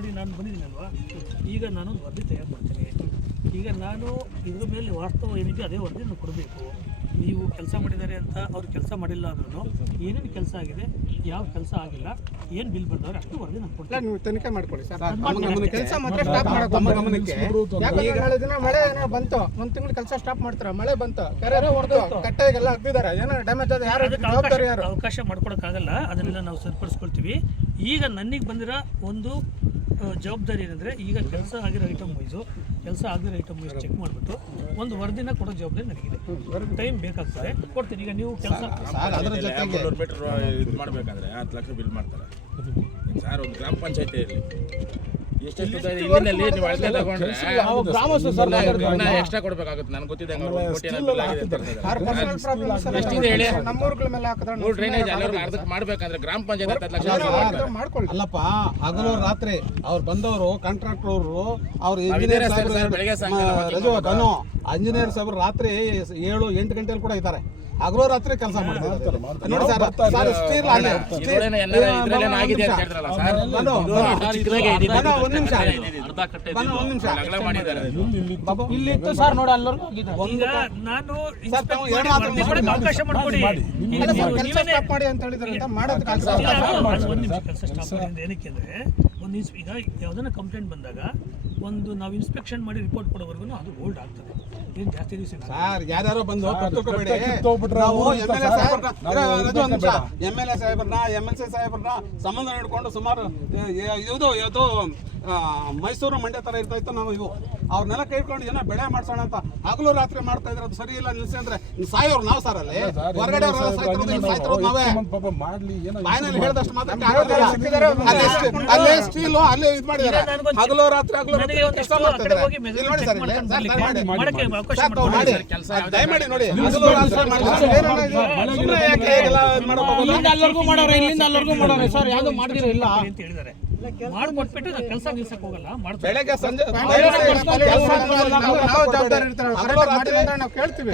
ನೋಡಿ ನಾನು ಬಂದಿದ್ದೀನಲ್ವಾ, ಈಗ ನಾನು ವರದಿ ತಯಾರು ಮಾಡ್ತೀನಿ. ಈಗ ನಾನು ಇದ್ರ ಮೇಲೆ ವಾಸ್ತವ ಏನಿದೆ ಅದೇ ವರದಿಯನ್ನು ಕೊಡಬೇಕು. ನೀವು ಕೆಲಸ ಮಾಡಿದ್ದಾರೆ ಅಂತ ಅವ್ರು ಕೆಲಸ ಮಾಡಿಲ್ಲ ಅಂದ್ರೂ ಏನೇನು ಕೆಲಸ ಆಗಿದೆ, ಯಾವ ಕೆಲಸ ಆಗಿಲ್ಲ, ಏನು ಬಿಲ್ ಬಂದವ್ರೆ ಅಷ್ಟು ವರದಿ ನಾನು ಕೊಡ್ತೀನಿ. ನೀವು ತನಿಖೆ ಮಾಡ್ಕೊಳ್ಳಿ ಸರ್. ಕೆಲಸ ಮಾತ್ರ ಸ್ಟಾಪ್ ಮಾಡಕ್ಕೆ ನಮ್ಮ ಗಮನಕ್ಕೆ. ಈಗ ನಾಳೆ ದಿನ ಮಳೆ ಏನೋ ಬಂತು, ಒಂದು ತಿಂಗಳು ಕೆಲಸ ಸ್ಟಾಪ್ ಮಾಡ್ತಾರೆ. ಮಳೆ ಬಂತು, ಕೆರೆ ಹೊಡೆದು ಕಟ್ಟೆಗೆಲ್ಲ ಹಾಕ್ತಿದ್ದಾರೆ, ಏನೋ ಡ್ಯಾಮೇಜ್ ಆದ ಯಾರು ಜವಾಬ್ದಾರಿ ಯಾರು? ಅವಕಾಶ ಮಾಡ್ಕೊಡೋಕ್ಕಾಗಲ್ಲ, ಅದನ್ನೆಲ್ಲ ನಾವು ಸರಿಪಡಿಸ್ಕೊಳ್ತೀವಿ. ಈಗ ನನಗೆ ಬಂದಿರೋ ಒಂದು ಜವಾಬ್ದಾರಿ ಏನಂದರೆ, ಈಗ ಕೆಲಸ ಆಗಿರೋ ಐಟಮ್ ವೈಸು, ಕೆಲಸ ಆಗಿರೋ ಐಟಮ್ ವೈಸ್ ಚೆಕ್ ಮಾಡಿಬಿಟ್ಟು ಒಂದು ವರದಿನ ಕೊಡೋ ಜವಾಬ್ದಾರಿ ನನಗಿದೆ. ಟೈಮ್ ಬೇಕಾಗ್ತದೆ, ಕೊಡ್ತೀನಿ. ಈಗ ನೀವು ಕೆಲಸ ಮೀಟರ್ ಇದು ಮಾಡಬೇಕಂದ್ರೆ 10 ಲಕ್ಷ ಬಿಲ್ ಮಾಡ್ತಾರೆ ಸರ್. ಒಂದು ಗ್ರಾಮ ಪಂಚಾಯತಿಯಲ್ಲಿ ಎಷ್ಟೆಷ್ಟು ಇಲ್ಲಿನಲ್ಲಿ ನೀವು ಅಳತೆ ತಗೊಂಡ್ರೆ ಎಕ್ಸ್ಟ್ರಾ ಕೊಡಬೇಕಾಗುತ್ತೆ. ನನಗೆ ಗೊತ್ತಿದೆ ನಮ್ಮೂರುಗಳ ಮೇಲೆ ಹಾಕಿದ್ರೆ ಡ್ರೈನೇಜ್ ಎಲ್ಲರಿಗೂ ಅರ್ಧಕ್ಕೆ ಮಾಡಬೇಕಂದ್ರೆ ಗ್ರಾಮ ಪಂಚಾಯತ್ 10 ಲಕ್ಷ ಅಲ್ಲಪ್ಪ. ಹಗಲು ರಾತ್ರಿ ಅವ್ರು ಬಂದವರು ಕಾಂಟ್ರಾಕ್ಟರ್ ಅವರು ಬೆಳಗ್ಗೆ ಇಂಜಿನಿಯರ್ ಸಾಹೇಬ್ರು ರಾತ್ರಿ 7-8 ಗಂಟೆಯಲ್ಲಿ ಕೂಡ ಇದ್ದಾರೆ. ಹಗಲು ರಾತ್ರಿ ಕೆಲಸ ಮಾಡ್ತಾರೆ ನೋಡಿ ಸರ್. ಇಲ್ಲಿತ್ತು ಸರ್ ನೋಡಿ, ಅಲ್ಲವರೆಗೂ ನಾನು ಅವಕಾಶ ಮಾಡ್ಕೊಡಿ ಮಾಡಿ ಅಂತ ಹೇಳಿದ್ರೆ ಒಂದು ನಿಮಿಷ ಕೆಲಸ ಸ್ಟಾಪ್ ಮಾಡಿ. ಏನಕ್ಕೆ ಅಂದರೆ ಈಗ ಯಾವುದನ್ನ ಕಂಪ್ಲೇಂಟ್ ಬಂದಾಗ ಒಂದು ನಾವು ಇನ್ಸ್ಪೆಕ್ಷನ್ ಮಾಡಿ ರಿಪೋರ್ಟ್ ಕೊಡೋವರೆಗೂ ಅದು ಹೋಲ್ಡ್ ಆಗ್ತದೆ. ಏನು ಜಾಸ್ತಿ ದಿವಸ ಸರ್ ಯಾರ್ಯಾರೋ ಬಂದು ನಾವು MLA ಸಾಹೇಬ್ರನ್ನ MLC ಸಾಹೇಬ್ರನ್ನ ಸಂಬಂಧ ಹಿಡ್ಕೊಂಡು ಸುಮಾರು ಇದು ಮೈಸೂರು ಮಂಡ್ಯ ತರ ಇರ್ತಾ ಇತ್ತು. ನಾವು ಅವ್ರನ್ನೆಲ್ಲ ಕೈ ಇಟ್ಕೊಂಡು ಏನೋ ಬೆಳೆ ಮಾಡ್ಸೋಣ ಅಂತ ಹಗಲು ರಾತ್ರಿ ಮಾಡ್ತಾ ಇದ್ರೆ ಅದು ಸರಿ ಇಲ್ಲ, ನಿಲ್ಸಿ ಅಂದ್ರೆ ಸಾಯೋರು ನಾವು ಸರ್. ಅಲ್ಲಿ ಹೊರಗಡೆ ಸಾಯ್ತಿರೋದು ನಾವೇ. ಬಾಯಿನಲ್ಲಿ ಹೇಳ್ದಷ್ಟು ಮಾತ್ರ ಅಲ್ಲೇ ಸ್ಟೀಲು ಅಲ್ಲೇ ಇದು ಮಾಡಿದ್ದಾರೆ. ಹಗಲು ರಾತ್ರಿ ಕೆಲಸ ಮಾಡ್ತಾ ಇದ್ದಾರೆ. ನೋಡಿ ಸರ್, ದಯಮಾಡಿ ನೋಡಿ. ಅಲ್ಲರಿಗೂ ಮಾಡೋರು, ಇಲ್ಲಿಂದ ಅಲ್ಲರಿಗೂ ಮಾಡೋರು ಸರ್. ಯಾವ್ದು ಮಾಡಿದಿರೋ ಇಲ್ಲ ಅಂತ ಹೇಳಿದ್ದಾರೆ. ಮಾಡ್ಕೊಟ್ಬಿಟ್ಟು ಕೆಲಸ ನಿಲ್ಸಕ್ ಹೋಗಲ್ಲ, ಬೆಳಗ್ಗೆ ಸಂಜೆ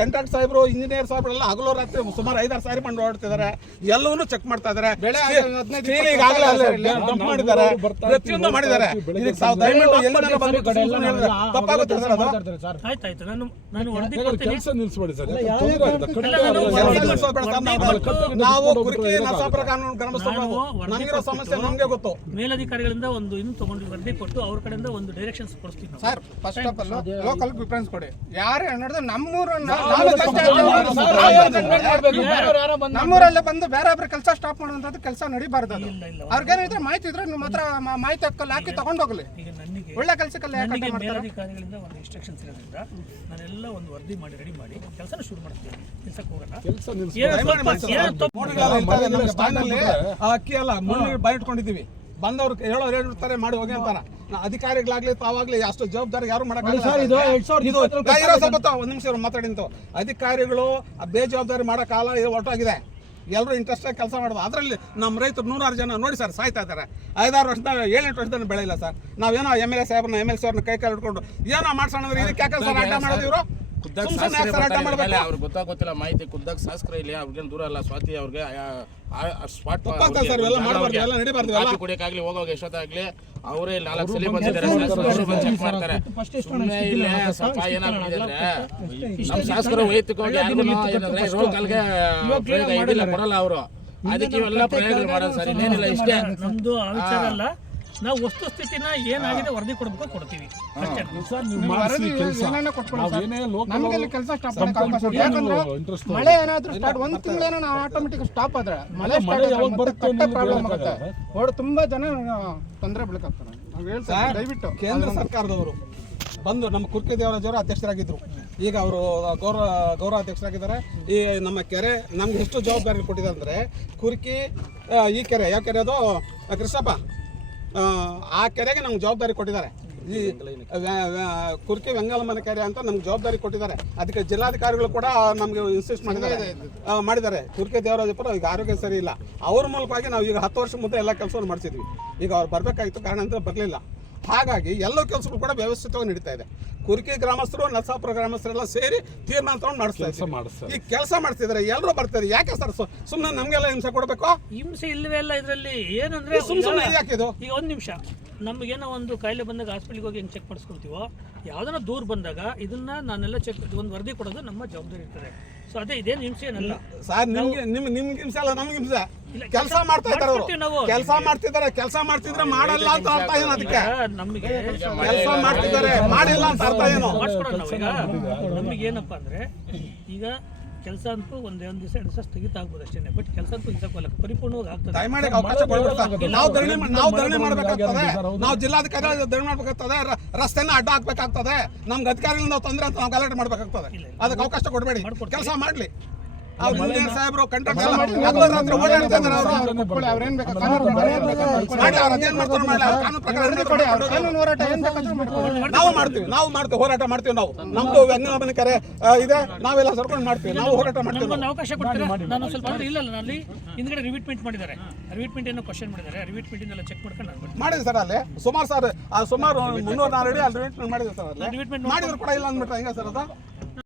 ಕಾಂಟ್ರಾಕ್ಟ್ ಸಾಹೇಬ್ರು ಇಂಜಿನಿಯರ್ ಸಾಹೇಬ್ರೆಲ್ಲ ಹಗಲು ರಾತ್ರಿ ಸುಮಾರು 5-6 ಸಾರಿ ಮಾಡಿ ಓಡ್ತಿದ್ದಾರೆ. ಎಲ್ಲವನ್ನೂ ಚೆಕ್ ಮಾಡ್ತಾ ಇದ್ದಾರೆ. ಮಾಡಿದ್ದಾರೆ, ಪ್ರತಿಯೊಂದು ಮಾಡಿದ್ದಾರೆ. ಆಯ್ತಾಯ್ತು, ನಾನು ವರದಿ ಕೊಡ್ತೀನಿ. ನಾವು ಕುರಿಕೆ ನರಸಾಪುರ ಕಾನೂನು ಗ್ರಾಮಸ್ಥರು ನಮಗಿರೋ ಸಮಸ್ಯೆ ನಮಗೆ ಗೊತ್ತು. ಮೇಲಧಿಕಾರಿಗಳಿಂದ ಒಂದು ಇನ್ನು ತಗೊಂಡು ವರದಿ ಕೊಟ್ಟು ಅವ್ರ ಕಡೆಯಿಂದ ಒಂದು ಡೈರೆಕ್ಷನ್ಸ್ ಕೊಡ್ತೀವಿ sir. First of all local preference ಕೊಡಿ. ಯಾರೇ ನಡೆದ್ರೆ ನಮ್ಮೂರಲ್ಲೇ ಬಂದು ಬೇರೆ ಒಬ್ಬರ ಕೆಲಸ ಸ್ಟಾಪ್ ಮಾಡುವಂಥದ್ದು ಕೆಲಸ ನಡಿಬಾರ್ದು. ಅವ್ರಿಗೇನಿದ್ರೆ ಮಾಹಿತಿ ಇದ್ರೆ ನಿಮ್ಮ ಹತ್ರ ಮಾಹಿತಿ ಹಾಕಿ ತಗೊಂಡೋಗ್ಲಿ. ಈಗ ನನಗೆ ಒಳ್ಳೆ ಕೆಲಸಕ್ಕೆಲ್ಲ ಮೇಲಧಿಕಾರಿಗಳಿಂದ ಒಂದು ಇನ್ಸ್ಟ್ರಕ್ಷನ್ಸ್ ಇರೋದ್ರಿಂದ ನಾನೆಲ್ಲ ಒಂದು ವರದಿ ಮಾಡಿ ರೆಡಿ ಮಾಡಿ ಕೆಲಸನ ಶುರು ಮಾಡ್ತೀನಿ. ಕೆಲಸಕ್ಕೆ ಹೋಗೋಣ. ಅಕ್ಕಿ ಅಲ್ಲ ಮುಳ್ಳು ಬಾಯಿಟ್ಕೊಂಡಿದ್ದೀವಿ. ಬಂದವ್ರು ಹೇಳ್ತಾರೆ ಮಾಡಿ ಹೋಗಿ ಅಂತಾರ. ಅಧಿಕಾರಿಗಳಾಗ್ಲಿ ತಾವಾಗ್ಲಿ ಅಷ್ಟು ಜವಾಬ್ದಾರಿ ಯಾರು ಮಾಡಕ್ಕಾಗಲ್ಲ. ಒಂದ್ ನಿಮಿಷ ಮಾತಾಡಿ. ಅಧಿಕಾರಿಗಳು ಬೇಜವಾಬ್ದಾರಿ ಮಾಡೋ ಕಾಲ ಹೊರಟಾಗಿದೆ. ಎಲ್ಲರೂ ಇಂಟ್ರೆಸ್ಟ್ ಆಗಿ ಕೆಲಸ ಮಾಡೋದು. ಅದರಲ್ಲಿ ನಮ್ಮ ರೈತರು 100 ಜನ ನೋಡಿ ಸರ್ ಸಾಯ್ತಾ ಇದ್ದಾರೆ. 5-6 ವರ್ಷದ 7-8 ವರ್ಷದ ಬೆಳೆಯಿಲ್ಲ ಸರ್. ನಾವೇನೋ MLA ಸಾಹೇಬ್ರನ್ನ MLC ಅವ್ರನ್ನ ಕೈ ಹಿಡ್ಕೊಂಡು ಏನೋ ಮಾಡ್ಸೋಣ ಅಂದ್ರೆ ಇದಕ್ಕೆ ಯಾಕೆ ಸರ್ ಅಡ್ಡ ಮಾಡೋದು? ಇವರು ಅವ್ರಿಗೆ ಗೊತ್ತಾಗೋತಿಲ್ಲ ಮಾಹಿತಿ. ಖುದ್ದಾಗಿ ಶಾಸಕರ ಇಲ್ಲಿ ಅವ್ರಿಗೇನು ದೂರ ಅಲ್ಲ. ಸ್ವಾತಿ ಅವ್ರಿಗೆ ಸ್ಪಾಟ್ ಕುಡಿಯೋಕ್ಕಾಗ್ಲಿ ಹೋಗೋವಾಗ ಎಷ್ಟೊತ್ತಾಗ್ಲಿ ಅವರೇ 4 ಸಲ ಬಂದಿದ್ದಾರೆ. ಚೆಕ್ ಮಾಡ್ತಾರೆ. ಸ್ವಲ್ಪ ಏನಾಗ್ಬಿಟ್ಟಿದೆ ಅಂದ್ರೆ ನಮ್ಮ ಶಾಸಕರು ವೈಯಕ್ತಿಕವಾಗಿ ರೋಲ್ ಕಾಲ್ಗೆ ಕೊಡಲ್ಲ ಅವರು. ಅದಕ್ಕೆ ಇವೆಲ್ಲ ಪ್ರಯೋಗಗಳು ಮಾಡೋದು ಸರ್. ಇನ್ನೇನಿಲ್ಲ, ಇಷ್ಟೇ. ನಮ್ದು ಆ ವಿಚಾರ ಅಲ್ಲ. ನಾವು ವಸ್ತುಸ್ಥಿತಿನ ಏನಾಗಿದೆ ವರದಿ ಕೊಡ್ಬೇಕು, ಕೊಡ್ತೀವಿ ಅಷ್ಟೇ. ಮಳೆ ಏನಾದ್ರೂ ಸ್ಟಾರ್ಟ್ 1 ತಿಂಗಳೇನೋ ನಾವು ಆಟೋಮೆಟಿಕ್ ಸ್ಟಾಪ್ ಆದ್ರೆ ಮಳೆ ಪ್ರಾಬ್ಲಮ್ ಆಗುತ್ತೆ. ತುಂಬಾ ಜನ ತೊಂದರೆ ಬೀಳಕಾಗ್ತಾರೆ. ನಾವು ಹೇಳ್ತಾರೆ ದಯವಿಟ್ಟು ಕೇಂದ್ರ ಸರ್ಕಾರದವರು ಬಂದು ನಮ್ಮ ಕುರ್ಕೆ ದೇವರಾಜವರು ಅಧ್ಯಕ್ಷರಾಗಿದ್ದರು. ಈಗ ಅವರು ಗೌರವ ಅಧ್ಯಕ್ಷರಾಗಿದ್ದಾರೆ. ಈ ನಮ್ಮ ಕೆರೆ ನಮ್ಗೆ ಎಷ್ಟು ಜವಾಬ್ದಾರಿ ಕೊಟ್ಟಿದ್ದಾರೆ ಅಂದರೆ, ಕುರ್ಕಿ ಈ ಕೆರೆ ಯಾವ ಕೆರೆ ಅದು ಕೃಷ್ಣಪ್ಪ, ಆ ಕೆರೆಗೆ ನಮ್ಗೆ ಜವಾಬ್ದಾರಿ ಕೊಟ್ಟಿದ್ದಾರೆ. ಈ ಕುರ್ಕಿ ವೆಂಗಲಮ್ಮನ ಕೆರೆ ಅಂತ ನಮ್ಗೆ ಜವಾಬ್ದಾರಿ ಕೊಟ್ಟಿದ್ದಾರೆ. ಅದಕ್ಕೆ ಜಿಲ್ಲಾಧಿಕಾರಿಗಳು ಕೂಡ ನಮಗೆ ಇನ್ಸಿಸ್ಟ್ ಮಾಡಿದ್ದಾರೆ. ಕುರ್ಕೆ ದೇವರಾಜಪುರ ಈಗ ಆರೋಗ್ಯ ಸರಿ ಇಲ್ಲ. ಅವ್ರ ಮೂಲಕವಾಗಿ ನಾವು ಈಗ 10 ವರ್ಷ ಮುಂದೆ ಎಲ್ಲ ಕೆಲಸವನ್ನು ಮಾಡಿಸಿದ್ವಿ. ಈಗ ಅವ್ರು ಬರಬೇಕಾಗಿತ್ತು, ಕಾರಣ ಅಂತ ಬರಲಿಲ್ಲ. ಹಾಗಾಗಿ ಎಲ್ಲ ಕೆಲಸಗಳು ಕೂಡ ವ್ಯವಸ್ಥಿತವಾಗಿ ನಡೀತಾ ಇದೆ. ಕುರ್ಕಿ ಗ್ರಾಮಸ್ಥರು ನರಸಾಪುರ ಗ್ರಾಮಸ್ಥರೆಲ್ಲ ಸೇರಿ ತೀರ್ಮಾನ ತಗೊಂಡು ಮಾಡಿಸ್ತಾ ಈ ಕೆಲಸ ಮಾಡ್ತಿದ್ದಾರೆ. ಎಲ್ಲರೂ ಬರ್ತಾರೆ. ಯಾಕೆ ಸರ್ ಸುಮ್ಮನೆ ನಮಗೆಲ್ಲ ಹಿಂಸೆ ಕೊಡಬೇಕು? ಹಿಂಸೆ ಇಲ್ಲವೇ ಇಲ್ಲ ಇದರಲ್ಲಿ. ಏನಂದ್ರೆ ಸುಮ್ಮನೆ ಯಾಕೆ ಇದು? ಈಗ 1 ನಿಮಿಷ ನಮಗೇನೋ ಒಂದು ಕಾಯಿಲೆ ಬಂದಾಗ ಹಾಸ್ಪಿಟ್ಲಿಗೆ ಹೋಗಿ ಹೆಂಗೆ ಚೆಕ್ ಮಾಡಿಸ್ಕೊಳ್ತೀವೋ, ಯಾವ್ದಾರ ದೂರ ಬಂದಾಗ ಇದನ್ನ ನಾನೆಲ್ಲ ಚೆಕ್ ಒಂದು ವರದಿ ಕೊಡೋದು ನಮ್ಮ ಜವಾಬ್ದಾರಿ ಇರ್ತದೆ. ಸೊ ಅದೇ ಇದೇನು ಹಿಂಸೆ ಏನಲ್ಲ ಸರ್. ನಿಮ್ಗೆ ಹಿಂಸೆ ಅಲ್ಲ, ನಮ್ಗೆ ಹಿಂಸೆ. ಕೆಲಸ ಮಾಡ್ತಾ ಇದ್ದಾರೆ ಅವರು, ಕೆಲಸ ಮಾಡ್ತಿದ್ದಾರೆ. ಕೆಲಸ ಮಾಡ್ತಿದ್ರೆ ಮಾಡಲ್ಲ ಅಂತ ಅರ್ಥ ಏನು? ಅದಕ್ಕೆ ನಮಗೆ ಕೆಲಸ ಮಾಡ್ತಿದ್ದಾರೆ, ಮಾಡಿಲ್ಲ ಅಂತ ಅರ್ಥ ಏನು? ಮಾಡಿಸ್ಕೊಡೋಣ ನಾವು. ನಮಗೇನಪ್ಪ ಅಂದರೆ ಈಗ ಕೆಲಸ ಅಂತೂ ಒಂದೇ ಒಂದು ದಿವಸ 2 ದಿವಸ ಸ್ಥಗಿತ ಆಗ್ಬೋದು ಅಷ್ಟೇ, ಬಟ್ ಕೆಲಸ ಅಂತೂ ಹಿಂಸಕ್ಕಲ್ಲ, ಪರಿಪೂರ್ಣವಾಗಿ ಆಗ್ತದೆ. ದಯಮಾಡಿ ಅವಕಾಶ ಕೊಡ್ಬಿಡ್ತಾರೆ. ನಾವು ಧರಣಿ ಮಾಡಬೇಕಾಗ್ತದೆ, ನಾವು ಜಿಲ್ಲಾಧಿಕಾರಿ ಧರಣಿ ಮಾಡಬೇಕಾಗ್ತದೆ, ರಸ್ತೆನ ಅಡ್ಡ ಹಾಕ್ಬೇಕಾಗ್ತದೆ, ನಮ್ಗೆ ಅಧಿಕಾರಿಗಳಿಂದ ನಾವು ತೊಂದರೆ ಅಂತ ನಾವು ಗಲಾಟೆ ಮಾಡಬೇಕಾಗ್ತದೆ. ಅದಕ್ಕೆ ಅವಕಾಶ ಕೊಡಬೇಡಿ, ಕೆಲಸ ಮಾಡಲಿ. ಇಂಜಿನಿಯರ್ ಸಾಹೇಬರು ಕಂಟ್ರಾಕ್ಟರ್ ಅವ್ರೇನ್ ಬೇಕು ಕಾನೂನು ಹೋರಾಟ ಏನ್ ಬೇಕಾದ್ರೂ ನಾವು ಮಾಡ್ತೀವಿ ಹೋರಾಟ ಮಾಡ್ತೀವಿ. ನಾವು ನಮ್ದು ವೆಂಗನ ಕೆರೆ ಇದೆ, ನಾವೆಲ್ಲ ಸರ್ಕೊಂಡು ಮಾಡ್ತೀವಿ, ನಾವು ಹೋರಾಟ ಮಾಡ್ತೀವಿ. ಒಂದು ಅವಕಾಶ ಕೊಡ್ತೀರಾ? ನಾನು ಸ್ವಲ್ಪ ಅಂದ್ರೆ ಇಲ್ಲ, ಅಲ್ಲಿ ಹಿಂದ್ಗಡೆ ರಿವಿಟ್ಮೆಂಟ್ ಮಾಡಿದ್ದಾರೆ, ರಿವಿಟ್ಮೆಂಟ್ ಏನೋ ಕ್ವಶನ್ ಮಾಡಿದ್ದಾರೆ, ರಿವಿಟ್ಮೆಂಟ್ ಇಂದೆಲ್ಲ ಚೆಕ್ ಮಾಡ್ಕೊಂಡು ನಾನು ಮಾಡಿದೆ ಸರ್. ಅಲ್ಲಿ ಸುಮಾರು 304 ಅಡಿ ಅಲ್ಲಿ ರಿವಿಟ್ಮೆಂಟ್ ಮಾಡಿದೆ ಸರ್. ಅಲ್ಲಿ ಮಾಡಿದ್ರು ಕೂಡ ಇಲ್ಲ ಅಂದ್ಬಿಟ್ರೆ ಹೆಂಗ ಸರ್ ಅದು?